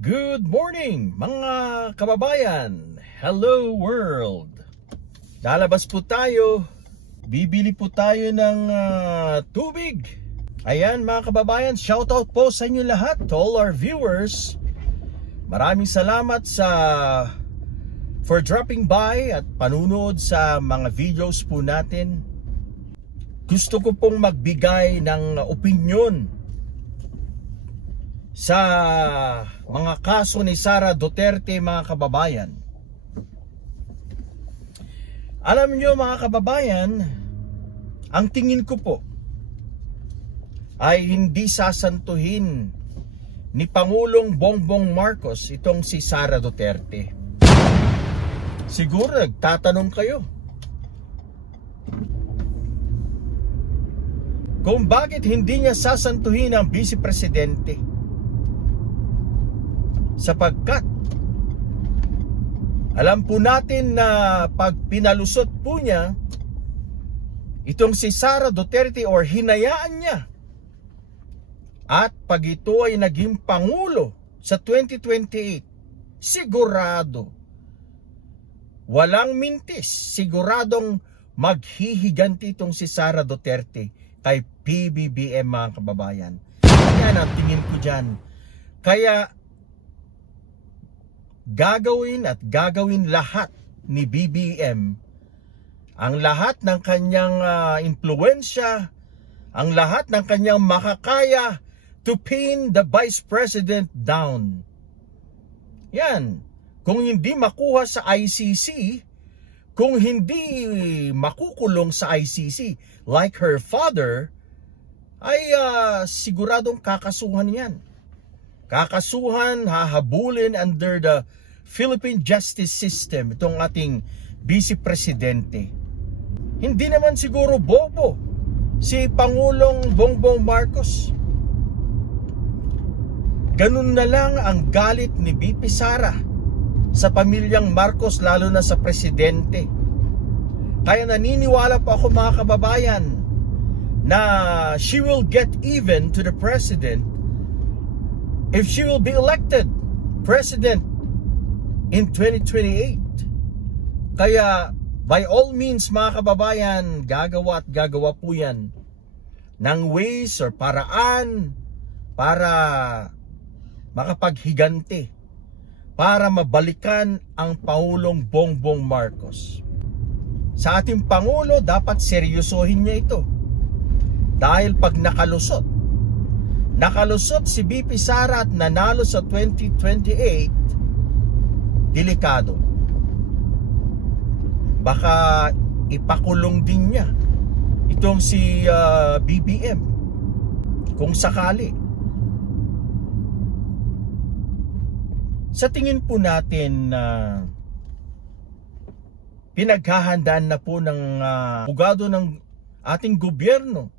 Good morning mga kababayan. Hello world. Lalabas po tayo. Bibili po tayo ng tubig. Ayan mga kababayan, shoutout po sa inyo lahat, to all our viewers. Maraming salamat for dropping by at panunood sa mga videos po natin. Gusto ko pong magbigay ng opinyon sa mga kaso ni Sara Duterte mga kababayan. Alam niyo mga kababayan, ang tingin ko po ay hindi sasantuhin ni Pangulong Bongbong Marcos itong si Sara Duterte. Siguro nagtatanong kayo kung bakit hindi niya sasantuhin ang Vice Presidente. Sapagkat alam po natin na pag pinalusot po niya itong si Sara Duterte or hinayaan niya, at pag ito ay naging Pangulo sa 2028, sigurado, walang mintis, siguradong maghihiganti itong si Sara Duterte kay PBBM mga kababayan. Yan ang tingin ko dyan. Kaya gagawin lahat ni BBM, ang lahat ng kanyang impluensya, ang lahat ng kanyang makakaya to pin the Vice President down. Yan. Kung hindi makuha sa ICC, kung hindi makukulong sa ICC like her father, ay siguradong kakasuhan yan. Kakasuhan, hahabulin under the Philippine Justice System itong ating Vice Presidente. Hindi naman siguro bobo si Pangulong Bongbong Marcos. Ganun na lang ang galit ni VP Sara sa pamilyang Marcos, lalo na sa presidente. Kaya naniniwala po ako mga kababayan na she will get even to the president if she will be elected president in 2028. Kaya by all means mga kababayan, gagawa po yan ng ways or paraan para makapaghiganti, para mabalikan ang Pangulong Bongbong Marcos. Sa ating Pangulo, dapat seryosohin niya ito. Dahil pag nakalusot si VP Sara at nanalo sa 2028, delikado. Baka ipakulong din niya itong si BBM kung sakali. Sa tingin po natin pinaghahandaan na po ng abogado ng ating gobyerno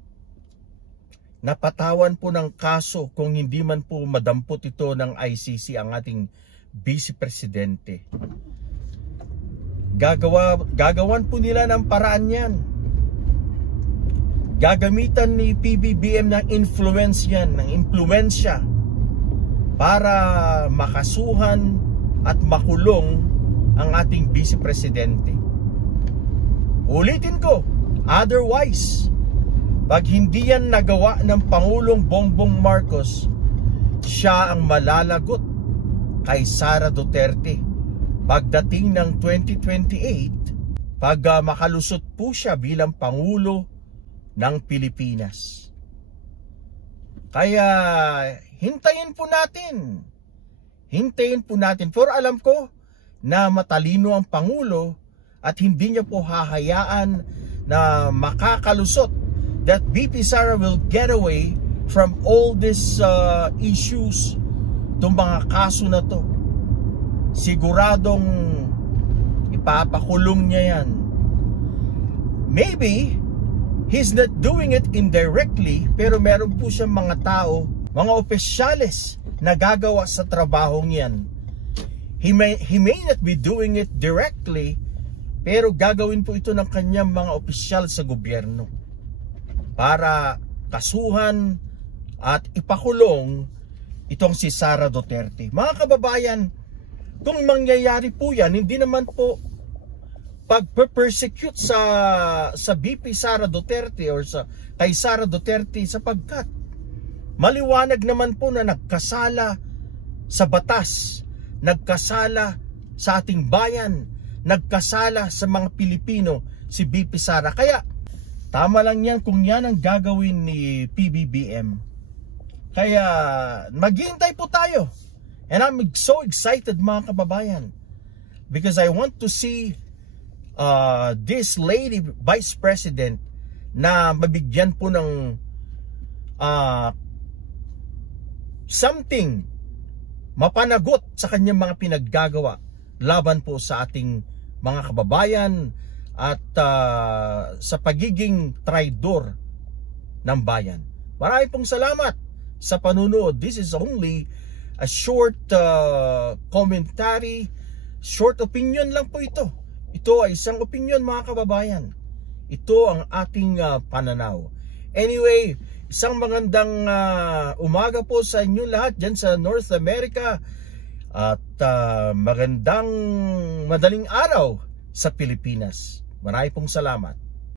na patawan po ng kaso kung hindi man po madampot ito ng ICC ang ating Vice Presidente. Gagawan po nila ng paraan yan. Gagamitan ni PBBM ng influence yan, ng impluensya, para makasuhan at makulong ang ating Vice Presidente. Ulitin ko, otherwise, pag hindi yan nagawa ng Pangulong Bongbong Marcos, siya ang malalagot kay Sara Duterte pagdating ng 2028, pag makalusot po siya bilang Pangulo ng Pilipinas. Kaya hintayin po natin. For alam ko na matalino ang Pangulo at hindi niya po hahayaan na makakalusot, that VP Sara will get away from all these issues, itong mga kaso na to. Siguradong ipapakulong niya yan. Maybe he's not doing it indirectly, pero meron po siyang mga tao, mga opisyales na gagawa sa trabahong yan. He may not be doing it directly, pero gagawin po ito ng kanyang mga opisyal sa gobyerno para kasuhan at ipakulong itong si Sara Duterte. Mga kababayan, kung mangyayari po yan, hindi naman po pag-persecute sa BP Sara Duterte or kay Sara Duterte, sapagkat maliwanag naman po na nagkasala sa batas, nagkasala sa ating bayan, nagkasala sa mga Pilipino si BP Sara. Kaya tama lang yan kung yan ang gagawin ni PBBM. Kaya maghihintay po tayo. And I'm so excited, mga kababayan, because I want to see this lady Vice President na mabigyan po ng something, mapanagot sa kanyang mga pinaggagawa laban po sa ating mga kababayan at sa pagiging traidor ng bayan. Maraming pong salamat sa panunood. This is only a short commentary, short opinion lang po ito. Ito ay isang opinion, mga kababayan. Ito ang ating pananaw. Anyway, isang magandang umaga po sa inyo lahat dyan sa North America at magandang madaling araw sa Pilipinas. Maraming pong salamat.